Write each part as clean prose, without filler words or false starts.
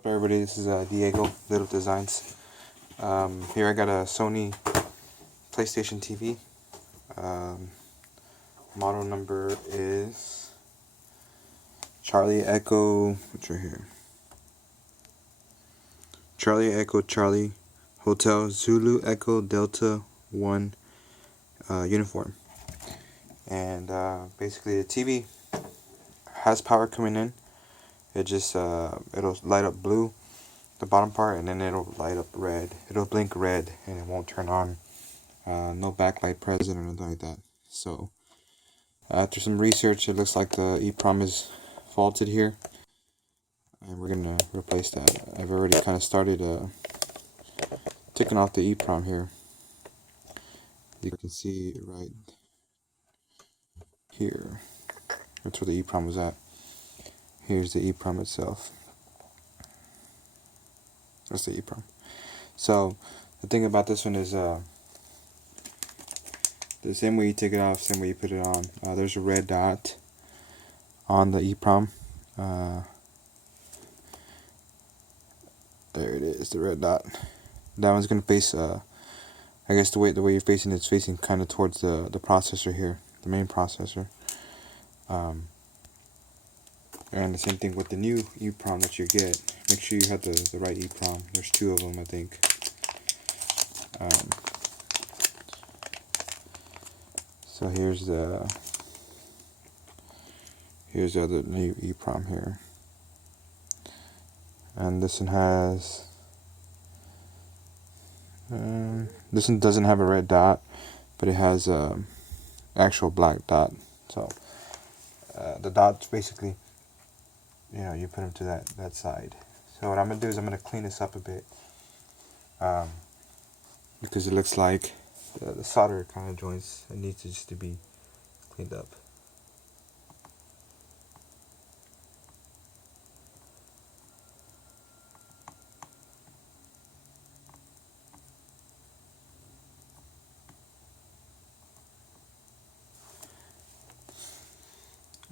What's up, everybody? This is Diego, Little Designs. Here I got a Sony Playstation TV. Model number is Charlie Echo. What's right here? Charlie Echo Charlie Hotel Zulu Echo Delta 1 uniform. And basically the TV has power coming in. It just it'll light up blue, the bottom part, and then it'll light up red. It'll blink red and it won't turn on. No backlight present or anything like that. So after some research, it looks like the EEprom is faulted here, and we're gonna replace that. I've already kind of started taking off the EEprom here. You can see right here. That's where the EEprom was at. Here's the EEprom itself. That's the EEprom. So the thing about this one is the same way you take it off, same way you put it on. There's a red dot on the EEprom. There it is, the red dot. That one's gonna face. I guess the way you're facing it's facing kind of towards the processor here, the main processor. And the same thing with the new EEprom that you get. Make sure you have the right EEprom. There's two of them, I think. So here's the other new EEprom here, and this one has this one doesn't have a red dot, but it has actual black dot. So the dots basically, you put them to that side. So what I'm gonna do is I'm gonna clean this up a bit, because it looks like the solder kind of joints, it needs just to be cleaned up.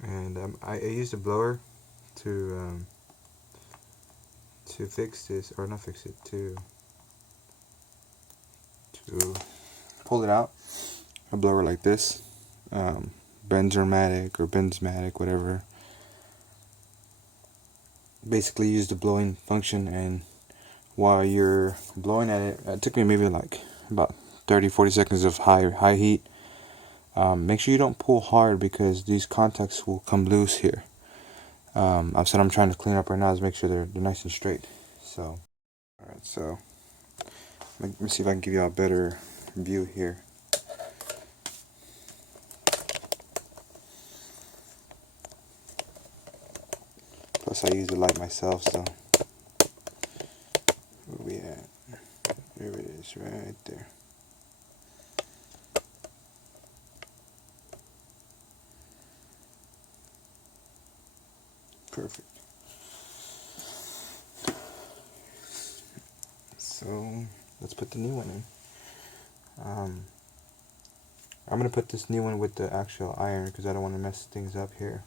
And I used a blower to fix this, or not fix it, to pull it out. A blower like this, Benzermatic or Benzmatic, whatever. Basically use the blowing function, and while you're blowing at it, it took me maybe like about 30-40 seconds of high heat. Make sure you don't pull hard, because these contacts will come loose here. That's what I'm trying to clean up right now, is make sure they're nice and straight. So, alright, so let me see if I can give you a better view here. Plus I use the light myself, so where we at? There it is, right there. Perfect. So let's put the new one in. I'm gonna put this new one with the actual iron, because I don't want to mess things up here.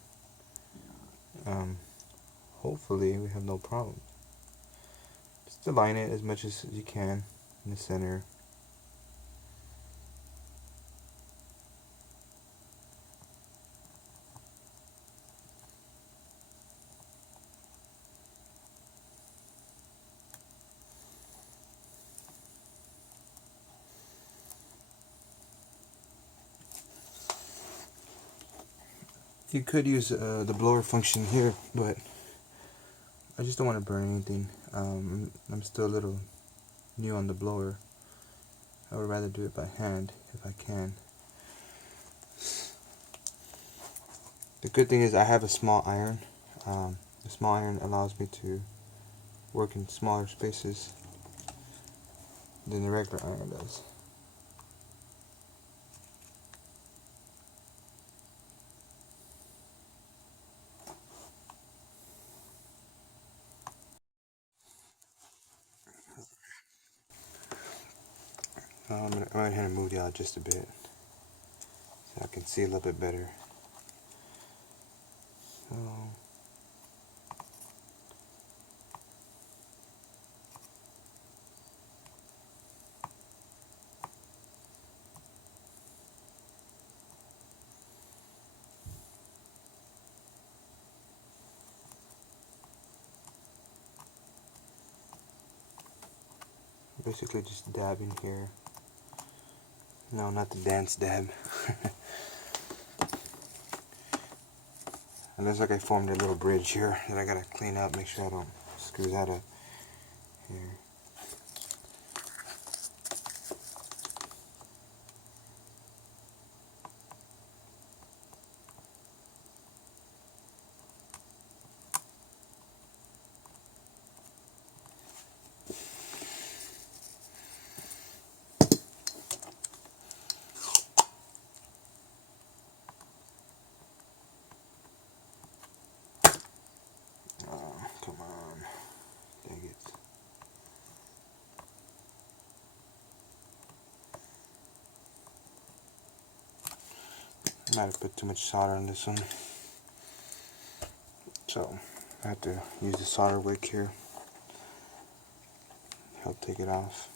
Hopefully we have no problem. Just align it as much as you can in the center. You could use the blower function here, but I just don't want to burn anything. I'm still a little new on the blower. I would rather do it by hand if I can. The good thing is I have a small iron. The small iron allows me to work in smaller spaces than the regular iron does. I'm going to go ahead and move you out just a bit so I can see a little bit better. So Basically just dabbing here. No, not the dance dab. And looks like I formed a little bridge here that I gotta clean up, make sure I don't screw that up here. Come on. Dang it. I might have put too much solder on this one. So I have to use the solder wick here. Help take it off.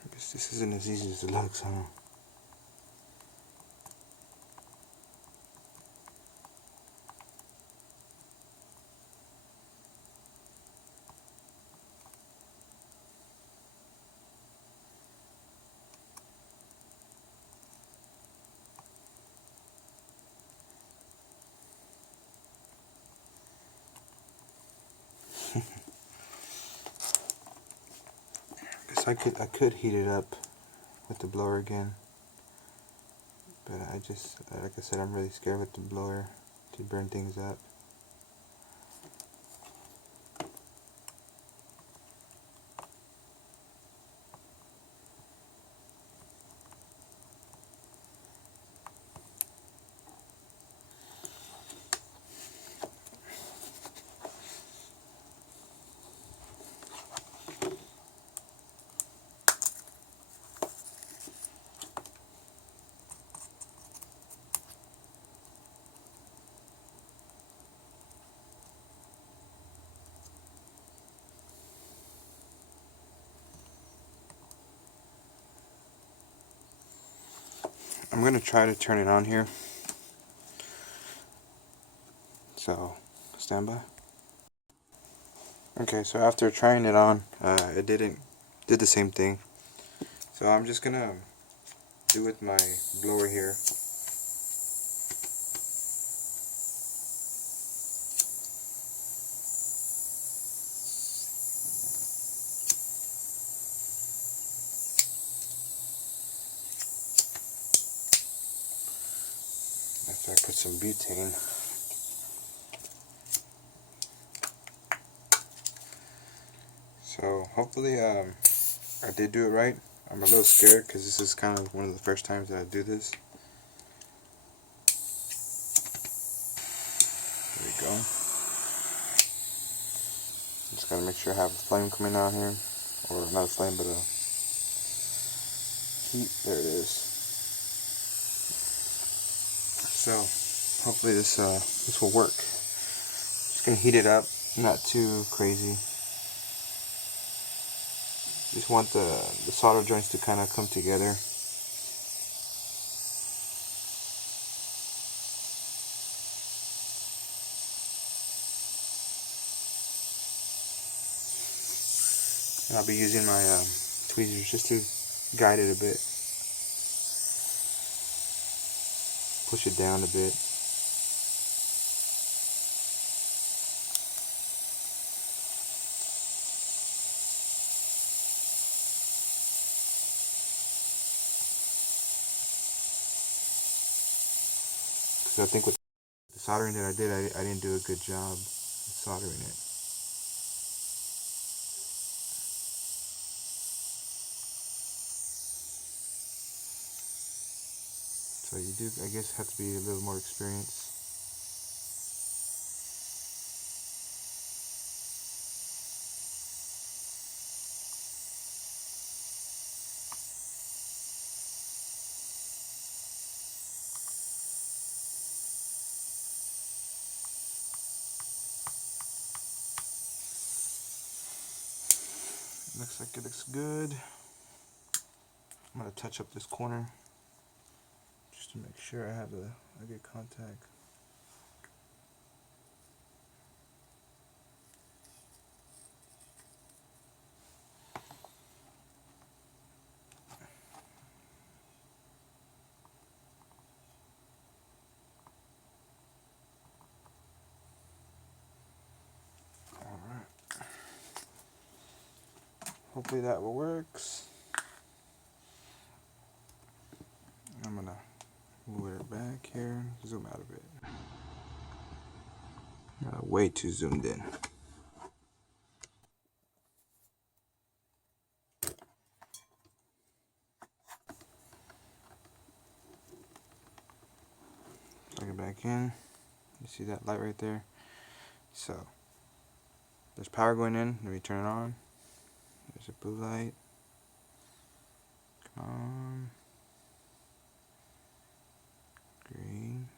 I guess this isn't as easy as it looks, huh? I could heat it up with the blower again, but I just, like I said, I'm really scared with the blower to burn things up. I'm gonna try to turn it on here, so stand by. Okay, so after trying it on, it did the same thing. So I'm just gonna do with my blower here. After I put some butane. So hopefully I did do it right. I'm a little scared because this is kind of one of the first times that I do this. There we go. Just gotta make sure I have a flame coming out here, or not a flame, but a heat. There it is. So hopefully this will work. Just gonna heat it up, not too crazy. Just want the solder joints to kind of come together. And I'll be using my tweezers just to guide it a bit. Push it down a bit. Because I think with the soldering that I did, I didn't do a good job soldering it. So you do, I guess, have to be a little more experienced. Looks like it looks good. I'm gonna touch up this corner just to make sure I have a good contact. Alright. Hopefully that works. I'm gonna move it back here, zoom out a bit. Way too zoomed in. Plug it back in. You see that light right there? So there's power going in. Let me turn it on. There's a blue light. Come on. Green.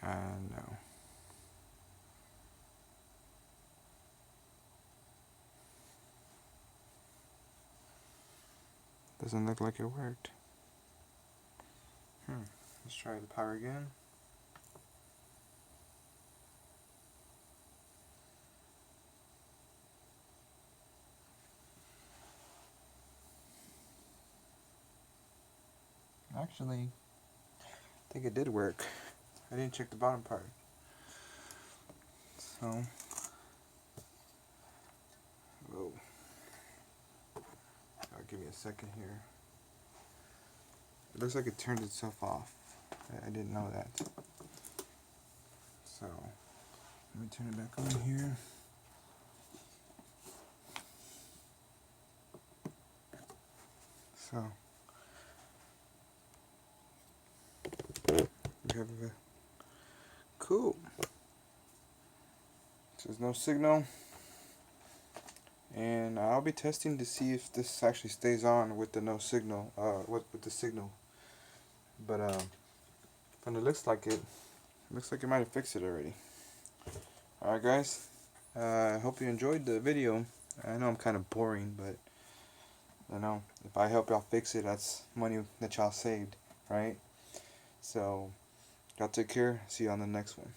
And no. Doesn't look like it worked. Let's try the power again. Actually, I think it did work. I didn't check the bottom part. So, whoa. Give me a second here. It looks like it turned itself off. I didn't know that. So, let me turn it back on here. So, we have a cool. So there's no signal, and I'll be testing to see if this actually stays on with the no signal. With the signal. But from it looks like it might have fixed it already. All right, guys. I hope you enjoyed the video. I know I'm kind of boring, but you know, if I help y'all fix it, that's money that y'all saved, right? So, y'all take care. See you on the next one.